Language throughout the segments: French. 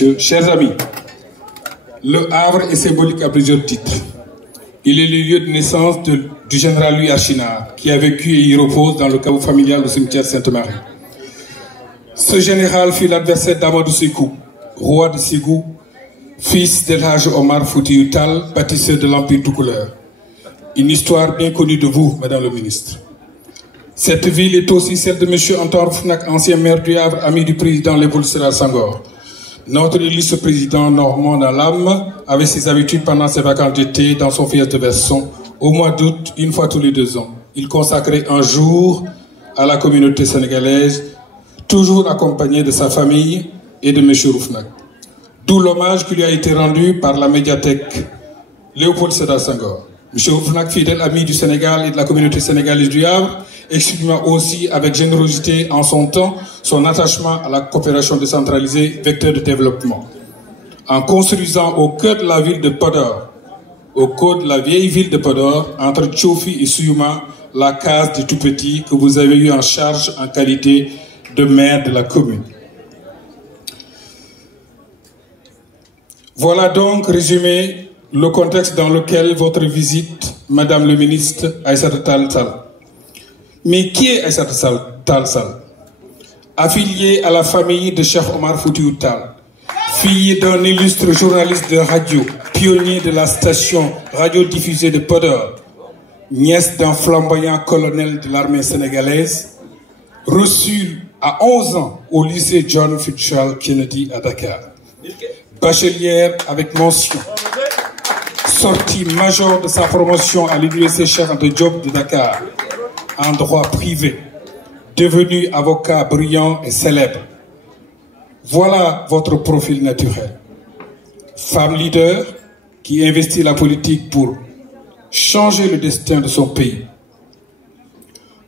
messieurs, chers amis, le Havre est symbolique à plusieurs titres. Il est le lieu de naissance du général Louis Archinard, qui a vécu et y repose dans le caveau familial au cimetière Sainte-Marie. Ce général fut l'adversaire d'Amadou Sékou, roi de Ségou, fils d'El Hadj Omar Foutiyou Tall, bâtisseur de l'Empire tout couleur. Une histoire bien connue de vous, Madame le ministre. Cette ville est aussi celle de M. Antoine Fnac, ancien maire du Havre, ami du président Léopold Sédar Senghor. Notre illustre président normand dans l'âme avait ses habitudes pendant ses vacances d'été dans son fief de Verson. Au mois d'août, une fois tous les 2 ans, il consacrait un jour à la communauté sénégalaise, toujours accompagné de sa famille et de M. Roufnac. D'où l'hommage qui lui a été rendu par la médiathèque Léopold Sédar Senghor. M. Roufnac, fidèle ami du Sénégal et de la communauté sénégalaise du Havre, exprimant aussi avec générosité en son temps son attachement à la coopération décentralisée, vecteur de développement. En construisant au cœur de la ville de Podor, au cœur de la vieille ville de Podor, entre Tchofi et Souyouma, la case des tout-petits que vous avez eu en charge en qualité de maire de la commune. Voilà donc résumé le contexte dans lequel votre visite, Madame le ministre Aïssata Tall Sall. Mais qui est Aïssata Tall Sall? Affiliée à la famille de Cheikh Omar Foutiyou Tall, fille d'un illustre journaliste de radio, pionnier de la station radiodiffusée de Podor, nièce d'un flamboyant colonel de l'armée sénégalaise, reçue à 11 ans au lycée John Fitzgerald Kennedy à Dakar. Bachelière avec mention, sortie major de sa promotion à l'université Cheikh Anta Diop de Dakar, en droit privé, devenu avocat brillant et célèbre. Voilà votre profil naturel. Femme leader qui investit la politique pour changer le destin de son pays.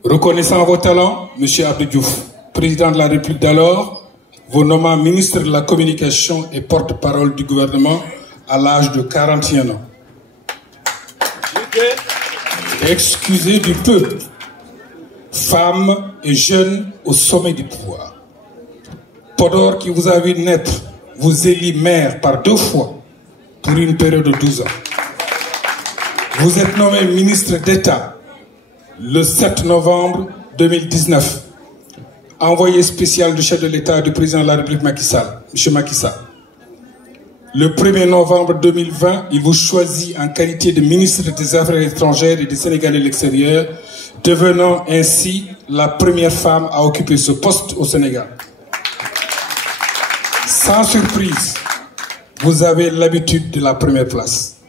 Reconnaissant vos talents, M. Abdou Diouf, président de la République d'alors, vous nommant ministre de la Communication et porte-parole du gouvernement à l'âge de 41 ans. Excusez du peu, femme et jeune au sommet du pouvoir. Podor qui vous a vu naître, vous élit maire par 2 fois pour une période de 12 ans. Vous êtes nommé ministre d'État le 7 novembre 2019. Envoyé spécial du chef de l'État et du président de la République Macky Sall, M. Macky Sall. Le 1er novembre 2020, il vous choisit en qualité de ministre des Affaires étrangères et des Sénégalais de l'extérieur, devenant ainsi la première femme à occuper ce poste au Sénégal. Sans surprise, vous avez l'habitude de la première place.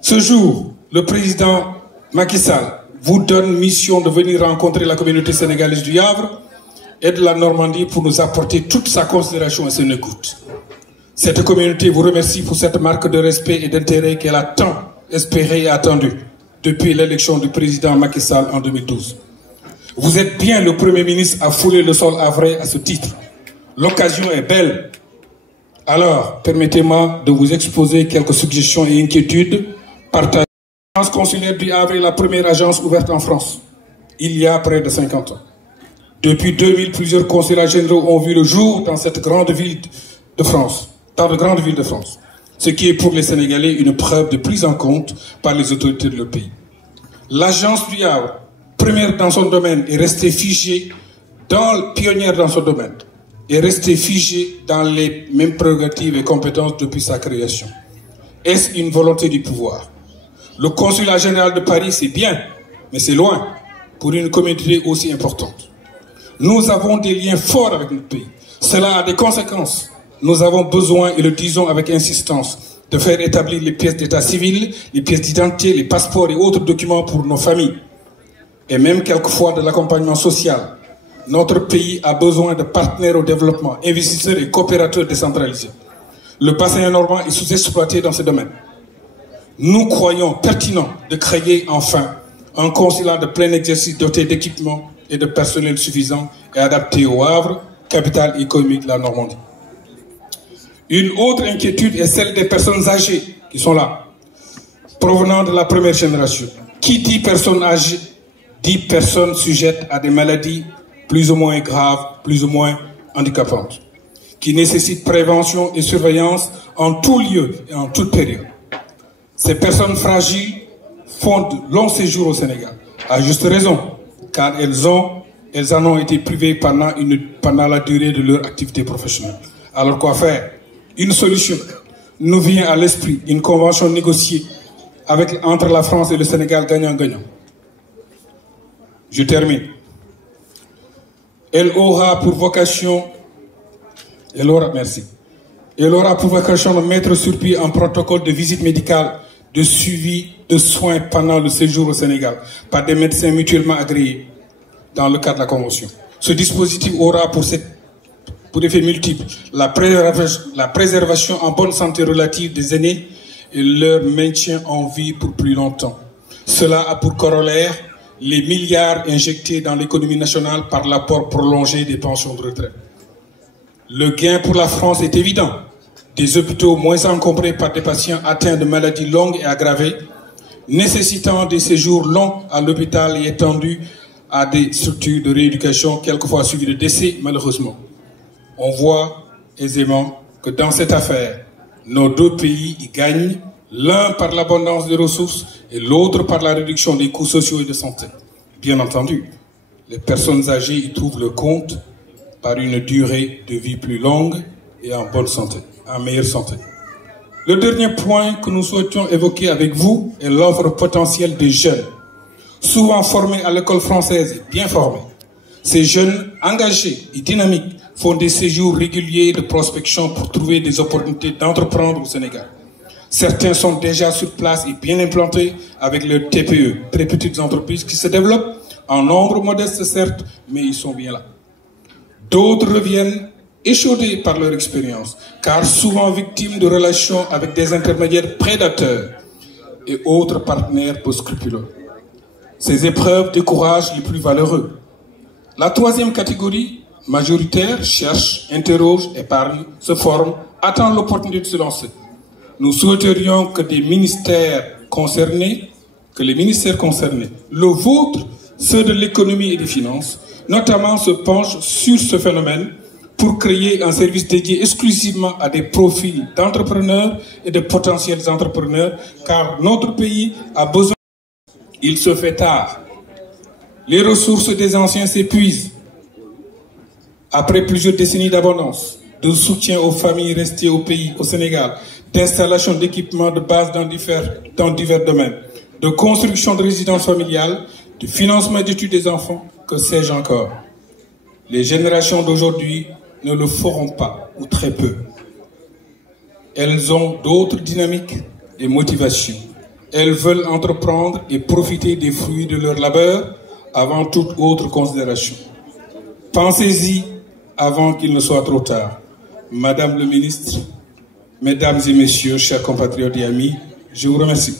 Ce jour, le président Macky Sall vous donne mission de venir rencontrer la communauté sénégalaise du Havre et de la Normandie pour nous apporter toute sa considération et son écoute. Cette communauté vous remercie pour cette marque de respect et d'intérêt qu'elle a tant espéré et attendu depuis l'élection du président Macky Sall en 2012. Vous êtes bien le Premier ministre à fouler le sol havrais à ce titre. L'occasion est belle. Alors, permettez-moi de vous exposer quelques suggestions et inquiétudes partagées. L'agence consulaire du Havre est la première agence ouverte en France, il y a près de 50 ans. Depuis 2000, plusieurs consulats généraux ont vu le jour dans cette grande ville de France, dans de grandes villes de France, ce qui est pour les Sénégalais une preuve de prise en compte par les autorités de leur pays. L'agence du Havre, première dans son domaine, est restée figée, pionnière dans son domaine, est restée figée dans les mêmes prérogatives et compétences depuis sa création. Est-ce une volonté du pouvoir? Le consulat général de Paris, c'est bien, mais c'est loin pour une communauté aussi importante. Nous avons des liens forts avec notre pays. Cela a des conséquences. Nous avons besoin, et le disons avec insistance, de faire établir les pièces d'état civil, les pièces d'identité, les passeports et autres documents pour nos familles. Et même quelquefois de l'accompagnement social. Notre pays a besoin de partenaires au développement, investisseurs et coopérateurs décentralisés. Le bassin normand est sous-exploité dans ce domaine. Nous croyons pertinent de créer enfin un consulat de plein exercice doté d'équipements et de personnel suffisant et adapté au Havre, capitale économique de la Normandie. Une autre inquiétude est celle des personnes âgées qui sont là, provenant de la première génération. Qui dit personnes âgées, dit personnes sujettes à des maladies plus ou moins graves, plus ou moins handicapantes. qui nécessitent prévention et surveillance en tout lieu et en toute période. Ces personnes fragiles font de longs séjours au Sénégal, à juste raison, car elles en ont été privées pendant la durée de leur activité professionnelle. Alors quoi faire? Une solution nous vient à l'esprit, une convention négociée entre la France et le Sénégal gagnant-gagnant. Je termine. Elle aura pour vocation de mettre sur pied un protocole de visite médicale, de suivi de soins pendant le séjour au Sénégal par des médecins mutuellement agréés dans le cadre de la Convention. Ce dispositif aura pour effet multiple la préservation en bonne santé relative des aînés et leur maintien en vie pour plus longtemps. Cela a pour corollaire les milliards injectés dans l'économie nationale par l'apport prolongé des pensions de retraite. Le gain pour la France est évident. Des hôpitaux moins encombrés par des patients atteints de maladies longues et aggravées, nécessitant des séjours longs à l'hôpital et étendus à des structures de rééducation, quelquefois suivis de décès, malheureusement. On voit aisément que dans cette affaire, nos deux pays y gagnent, l'un par l'abondance des ressources et l'autre par la réduction des coûts sociaux et de santé. Bien entendu, les personnes âgées y trouvent le compte par une durée de vie plus longue et en bonne santé, en meilleure santé. Le dernier point que nous souhaitions évoquer avec vous est l'offre potentielle des jeunes, souvent formés à l'école française et bien formés. Ces jeunes engagés et dynamiques font des séjours réguliers de prospection pour trouver des opportunités d'entreprendre au Sénégal. Certains sont déjà sur place et bien implantés avec leurs TPE, très petites entreprises qui se développent en nombre modeste certes, mais ils sont bien là. D'autres reviennent échaudés par leur expérience, car souvent victimes de relations avec des intermédiaires prédateurs et autres partenaires peu scrupuleux. Ces épreuves découragent les plus valeureux. La troisième catégorie, majoritaire, cherche, interroge, épargne, se forme, attend l'opportunité de se lancer. Nous souhaiterions que les ministères concernés, le vôtre, ceux de l'économie et des finances, notamment se penchent sur ce phénomène pour créer un service dédié exclusivement à des profils d'entrepreneurs et de potentiels entrepreneurs, car notre pays a besoin. Il se fait tard. Les ressources des anciens s'épuisent. Après plusieurs décennies d'abondance, de soutien aux familles restées au pays, au Sénégal, d'installation d'équipements de base dans divers domaines, de construction de résidences familiales, de financement d'études des enfants, que sais-je encore. Les générations d'aujourd'hui ne le feront pas, ou très peu. Elles ont d'autres dynamiques et motivations. Elles veulent entreprendre et profiter des fruits de leur labeur avant toute autre considération. Pensez-y avant qu'il ne soit trop tard. Madame le ministre, Mesdames et Messieurs, chers compatriotes et amis, je vous remercie.